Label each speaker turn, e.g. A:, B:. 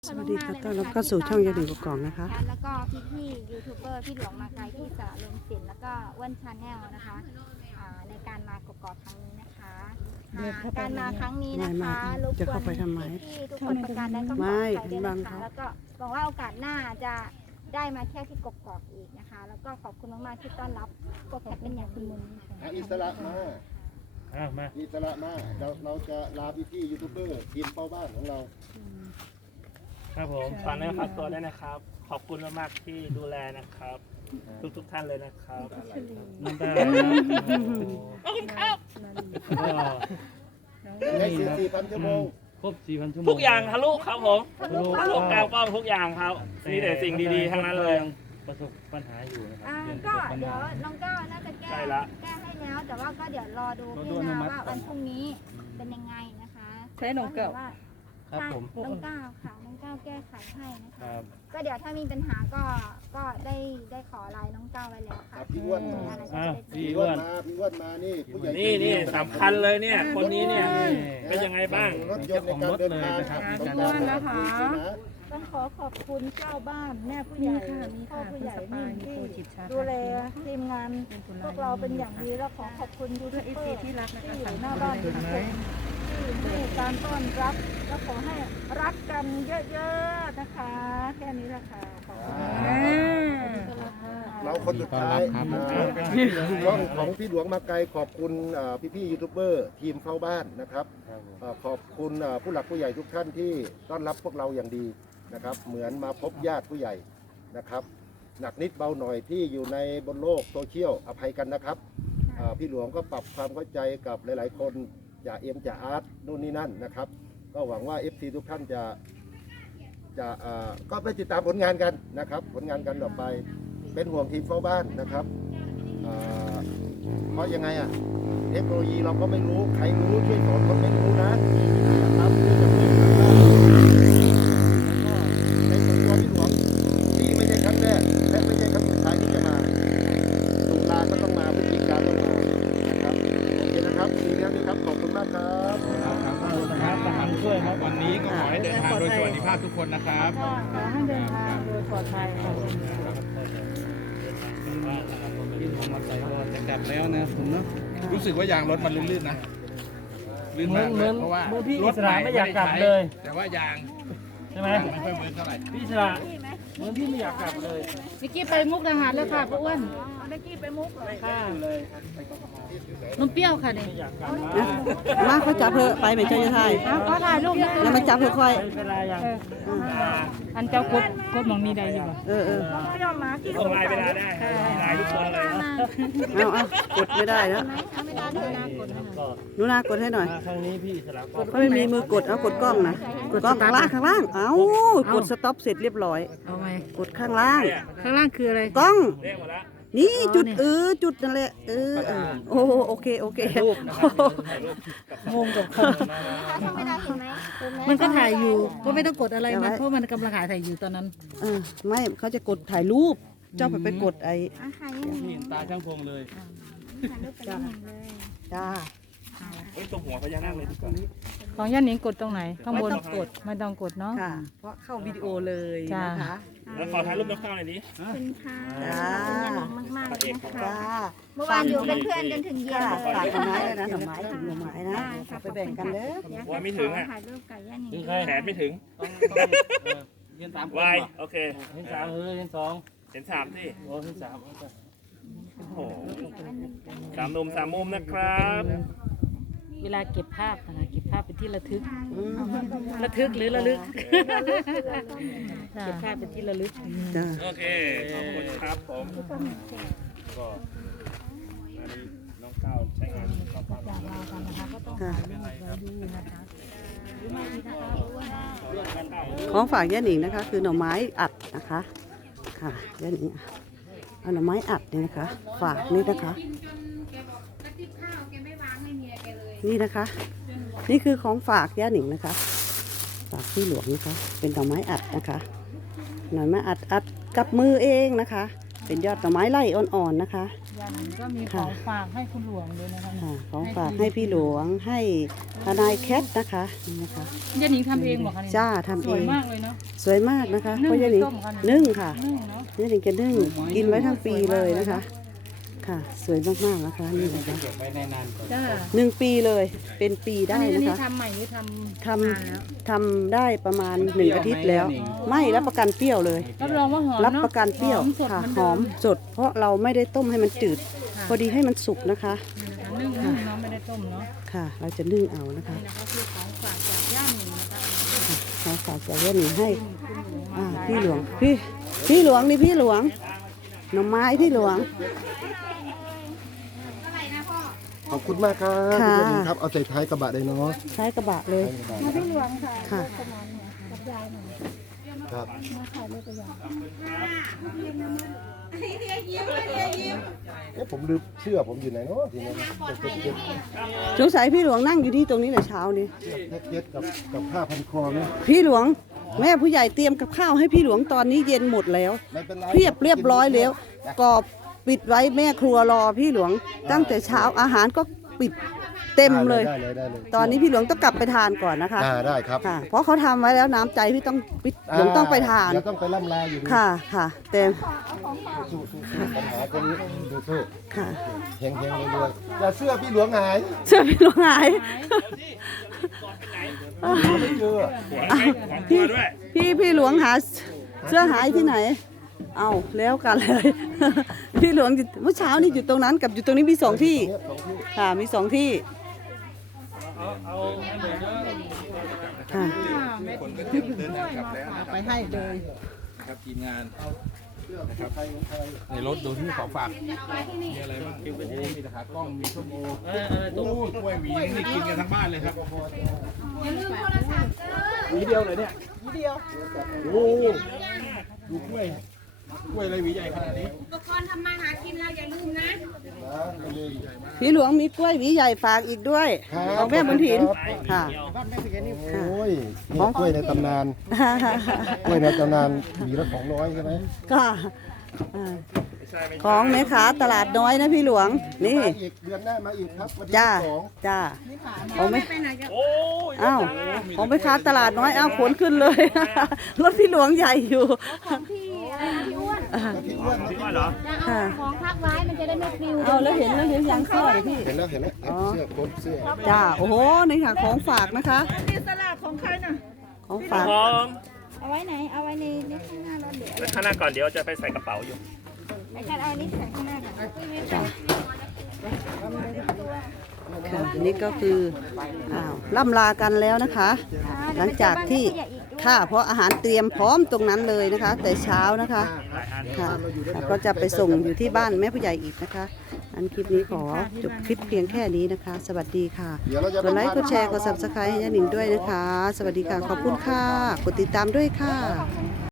A: สวัสดีค่ะต้อนรับเข้าสู่ช่องยาดีกกองนะคะ
B: แล้วก็พี่ยูทูบเบอร์พี่หลวงมาไกลที่สระลมศิลป์แล้วก็อ้วนชาแนลนะคะในการมากกอกครั้งนี้นะคะการมาครั้งนี้นะคะรบกวนพี่ทุกคนประการได้ก็ขออภัยด้วยนะคะแล้วก็บอกว่าโอกาสหน้าจะได้มาเที่ยวที่กกอกอีกนะคะแล้วก็ขอบคุณมากๆที่ต้อนรับกกอกเป็นอย่างดี
C: อิสระมาอิสระมาเราจะลาพี่ยูทูบเบอร์ทีมเฝ้าบ้านของเรา
D: ครับผมฝากเนื้อฝากตัวด้วยนะครับขอบคุณมากๆที่ดูแลนะครับทุกท่านเลยนะครับน้ำตาขอบคุณครับ
C: ได้4,000 ชั่วโมง
E: ครบ 4,000 ชั่วโมง
D: ทุกอย่างทะลุครับผมทะลุกลางป้องทุกอย่างครับมีแต่สิ่งดีๆทั้งนั้นเลย
E: ประสบปัญหาอยู่นะครับ
B: ก็เดี๋ยวน้องก้าวน่าจะแก้ให้แล้วแต่ว่าก็เดี๋ยวรอดูพี่นาว่าวันพรุ่งนี้เป็นยังไงนะคะ
A: ใช้น้องก้าว
E: ครับผม
B: น้องก้าวค่ะน้องก้าวแก้ไขให้นะคะก็เดี๋ยวถ้ามีปัญหาก็ได้ขอไลน์น้องก้าวไว้แล้วค่ะ
C: พี่อ้วนมานี่ผู้ใหญ่
D: นี่สำคัญเลยเนี่ยคนนี้เนี่ยเป็นยังไงบ้าง
C: รถยนต์ในการเดินทางครับ
B: พี่อ้วนนะคะต้องขอบคุณเจ้าบ้านแม่ผู้ใหญ่พ่อผู้ใหญ่นี่ที่ดูแลทีมงานพวกเราเป็นอย่างดีแล้วขอบคุณยูทูบเบอร์ที่อยู่หน้าบ้านทุกคนที่ให้การต้อนรับแล้วขอให้รักกันเยอะๆนะคะแค่นี้แหละค่ะขอบคุณ
C: เราคนสุดท้ายช่องของพี่หลวงมาไกลขอบคุณพี่ยูทูบเบอร์ทีมเข้าบ้านนะครับขอบคุณผู้หลักผู้ใหญ่ทุกท่านที่ต้อนรับพวกเราอย่างดีนะครับเหมือนมาพบญาติผู้ใหญ่นะครับหนักนิดเบาหน่อยที่อยู่ในบนโลกโซเชียลอภัยกันนะครับพี่หลวงก็ปรับความเข้าใจกับหลายๆคนจ่าเอ็มจ่าอาร์ตนู่นนี่นั่นนะครับก็หวังว่า FC ทุกท่านจะก็ไปติดตามผลงานกันนะครับผลงานกันต่อไปเป็นห่วงทีมเฝ้าบ้านนะครับเพราะยังไงเทคโนโลยีเราก็ไม่รู้ใครรู้ช่วยสอนคนไม่รู้นะครับในส่วนตัวพี่หลวงที่ไม่ใช่ครั้งแรกและไม่ใช่ครั้งสุดท้ายที่จะมาตุลาก็ต้องมาพฤศจิกาต้องมานะครับโอเคนะครับทีนี้ครับขอบคุณมากครับ
E: ครับทางช่วยครับวันนี้ก็ขอให้เดินทางโดยสวัสดิภาพทุกคนนะครับ
B: ขอให้เดินทางโดยปลอดภัยค่ะ
E: ที่ผมมาใส่ก็จะกลับแล้วนะผมเนาะรู้สึกว่ายางรถมันลื่นๆนะลื่นมากเลยเพราะว่ารถไม่อยากกลับเลยแต่ว่ายางใช่ไหมไม่ค่อยเวิร์กเท่าไหร่พี่ชราเหมือนพี่ไม่อยากกลับเลย
B: เมื่อกี้ไปมุกดาหารแล้วค่ะป้าอ้วนเมื่อกี้ไปมุกค่ะนมเปรี้ยวค่ะเนี่ย
A: มาเขาจับเพื่อไปไม่ใช่จะถ่าย
B: เขาถ่ายรูป
A: แล้วมันจับเพื่อคอย
B: อันเจ้ากดมองนี่ได้ยัง
D: ส่งไลน์ไปได้ไลน์ทุกคนเลย
A: เอากดไม่ได้แล้วหนูนากดให้หน่อย
D: ครั้งนี้พี่อิสระ
A: ก็ไม่มีมือกดเอากดกล้องนะกดกล้องข้างล่างเอากดสต็อปเสร็จเรียบร้อย
B: เอาไง
A: กดข้างล่าง
B: คืออะไร
A: กล้อง
D: เรียกหมดแล้ว
A: นี่จุดจุดนั่นแหละโอ้โอเค
B: งงกับคนมันก็ถ่ายอยู่ก็ไม่ต้องกดอะไรมันเพราะมันกำลังถ่ายอยู่ตอนนั้น
A: ไม่เขาจะกดถ่ายรูปเจ้าไปกดไอ้
E: นี่ตาช่างพงเลย
A: จ้า
D: ตรงหัวพญานาคเลยดีกว่า
B: ของย่าหนิงกดตรงไหนข้างบนไม่ต้องกดเนาะ
A: ค่ะเพราะเข้าวิดีโอเลยนะคะ
D: แล้วขอถ่ายรูปน้องข้าวหน่อยดิ
B: ขอบคุณค่ะมากๆนะคะเมื่อ
A: ว
B: านอยู่เป็นเพื่อนจนถึงเย็น
A: ฝากไม้เลยนะหน่อไม้นะไปแบ่งกันเด้อ
D: ว่าไม่ถึง
B: ถ่ายรูปกับย่าหนิง
D: แขนไม่ถึง
E: เห็น3
D: วายโอเค
E: เห็น3เห็น2
D: เห็น3สิ
E: โอ้เห็น3
D: โอ้โห3 มุม 3 มุมนะครับ
B: เวลาเก็บภาพนะคะเก็บภาพเป็นที่ระทึกหรือระลึกเก็บภาพเป็นที่ระลึก
D: โอเคขอบคุณครับผมก็น้องก้าวใช้งานข้าวปั้น
A: ของฝากย่าหนิงนะคะคือหน่อไม้อัดนะคะค่ะย่าหนิงเอาหน่อไม้อัดนี่นะคะฝากนี่นะคะนี่นะคะนี่คือของฝากย่าหนิงนะคะฝากพี่หลวงนะคะเป็นหน่อไม้อัดนะคะหน่อไม้อัดกับมือเองนะคะเป็นยอดหน่อไม้ไล่อ่อนๆนะคะ
F: ยานิงก็มีของฝากให้คุณหลวงด้วยนะคะ
A: ค่ะของฝากให้พี่หลวงให้ทนายแคทนะคะนี่นะคะ
F: ยานิงทำเองเหรอคะเนี่ย
A: จ้าทำ
F: ส
A: เอ
F: วย
A: ง
F: มากเลยเนาะ
A: สวยมากนะคะ
F: นึ่ง
A: เพราะยายหนิง
F: หรือต้มคะเนี่ย
A: นึ่งค่ะ
F: นึ่งเนาะ
A: ยายหนิงจะนึ่งกินไว้ทั้งปีเลยนะคะ ค่ะ สวยมากๆนะคะนี่นะคะ
E: เก็บไว้ในนานก่อน
F: จ้า
A: 1 ปีเลยเป็นปีได้
F: อัน
A: นะ
F: นี้
A: คะ
F: ทำใหม่หรือทำ
A: ทำ
F: นานแล้ว
A: ทำได้ประมาณ1 อาทิตย์แล้ว ไม่รับประกันเปรี้ยวเลย
F: รับรองว่าหอม
A: รับ
F: เนาะ
A: ประกันเปรี้ยว
F: หอมสด
A: ค่ะ
F: เหมือน
A: ห
F: เดิ
A: อมสด เพราะเราไม่ได้ต้มให้มันจืด
F: ค่ะ
A: พอดีให้มันสุกนะคะ
F: นึ่งเนาะไม่ได้ต้มเนาะ
A: ค่ะ เราจะนึ่งเอานะคะ
F: นี่นะคะคือของฝากจากย่าหนิงนะคะ
A: ขอฝากจากยายหนิงให้
F: คุณหลวง
A: พี่หลวงนี่พี่หลวงหน่อไม้พี่หลวง
C: ขอบคุณมากครับ
A: ค่ะ
C: พี่หลวงครับเอาใส่ท้ายกระบะเลยเนาะ
A: ใช้กระบะเลย
B: มาพี่หลวงค่ะ
A: ค่ะ
B: สมานเนี่ยกับยายหน่อย
C: ครับ
B: มาถ่ายรูปกับยาย
C: ผมลืมเสื้อผมอยู่ไหนเนาะทีนี้เก็บ
A: สงสัยพี่หลวงนั่งอยู่ที่ตรงนี้แต่เช้านี้
C: เก็บกับผ้าพันคอเนี่ย
A: พี่หลวงแม่ผู้ใหญ่เตรียมกับข้าวให้พี่หลวงตอนนี้เย็นหมดแล้ว
C: ไม่เป็นไร
A: เรียบร้อยแล้วกรอบปิดไว้แม่ครัวรอพี่หลวงตั้งแต่เช้าอาหารก็ปิดเต็มเลย
C: ได้เลย
A: ตอนนี้พี่หลวงต้องกลับไปทานก่อนนะคะ
C: ได้ครับ
A: ค่ะ เพราะเขาทำไว้แล้วน้ำใจพี่ต้องพี่หลวงต้องไปทาน
C: เดี๋ยวต้องไปล่ำลาอยู่ดี
A: ค่ะค่ะแต่
C: สู้ปัญหาคนนี้ดูสู้
A: ค่ะ
C: เฮงเลยอย่าเสื้อพี่หลวงหาย
A: เสื้อพี่หลวงหาย
C: ไม่เจอ
A: พี่หลวงหาเสื้อหายที่ไหน เอาแล้วกันเลย พี่หลวงอยู่เมื่อเช้านี่อยู่ตรงนั้นกับอยู่ตรงนี้มี2 ที่
C: เนี่ยสองที่
A: ค่ะมี2 ที่ค่ะ
E: คนก็เตรียมเดินทางกลับแล้วนะครับ
F: ไปให้เลย
E: นะครับทีมงานนะครับในรถดูที่ของฝากมีอะไรบ้างโอ้โหมีแต่ขากล้องมีส้มโอโอ้ยกล้วยหวีนี่กินกันทั้งบ้านเลยครับหวีเดียวเลยเนี่ยหวีเดียวโอ้ดูกล้วยอะไรหวีใหญ่ขนาดนี้
A: พี่หลวงมีกล้วยหวีใหญ่ฝากอีกด้วยของแม่บุญถินค่ะ
C: โอ้ยนี่กล้วยในตำนานกล้วยในตำนานหวีละ200ใช่ไหม
A: ก็ของแม่ค้าตลาดน้อยนะพี่หลวงนี่
C: มาอีกเดือนหน้ามาอีกครับวันที่
A: จ้า
C: 2
A: จ้าของไม่
D: โอ้ย
A: อ้าวของแม่ค้าตลาดน้อยอ้าวขนขึ้นเลย รถพี่หลวงใหญ่อยู่
B: ของพี่พี่อ้วน
C: พี่อ้วน
D: คิดว่าเหรอ
B: จะเอาของพักไว้มันจะได้ไม่ปลิว
A: เอาแล้วเห็นยังเสื้อเหรอพี่
C: เห็นแล้วเสื้อโค้ทเสื้อ
A: จ้าโอ้โหนี่ค่ะของฝากนะคะ
F: นี่สลากของใครน่ะ
A: ของฝาก
D: พร้อม
B: เอาไว้ไหน เอาไว้ในข้างหน้ารถเดี๋ยว
D: แล้วข้างหน้าก่อนเดี๋ยวจะไปใส่กระเป๋าอยู่
B: ไอ้การเอาอันนี้ใส่ข้างหน้าก่อน
A: จ้าค่ะนี่ก็คือล่ำลากันแล้วนะคะ หลังจากที่ค่ะเพราะอาหารเตรียมพร้อมตรงนั้นเลยนะคะ แต่เช้านะคะค่ะก็จะไปส่งอยู่ที่บ้านแม่ผู้ใหญ่อีกนะคะ อันคลิปนี้ขอจบคลิปเพียงแค่นี้นะคะ สวัสดีค่ะ
C: เดี๋ยวเราจะ
A: กดไลค์กดแชร์กด subscribe ให้ย่าหนิงด้วยนะคะ สวัสดีค่ะขอบคุณค่ะกดติดตามด้วยค่ะ